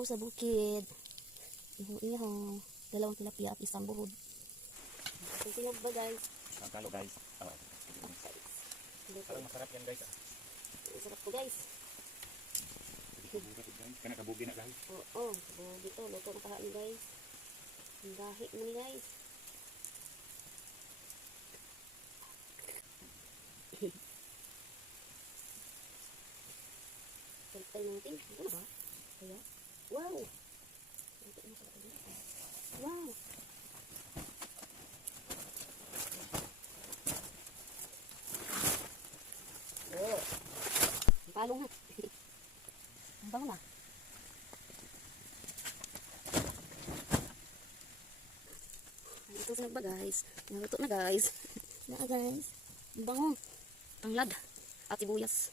Ihaw sa bukid. Ihaw. Dalawang tilapia at isang buhod. Sinog ba guys? Ang talo guys. Parang masarap yan guys. Masarap po guys. Kaya nakabugi na guys. Oo, kabugi to. Luto na kahain guys. Ang gahi mo ni guys. Saltay natin. Ito na ba? Kaya? Wow! Wow! Oh! Ang palong na. Ang bango na. Ito sinog ba guys? Naluto na guys. Na guys. Ang bango. Ang lad. At sibuyas.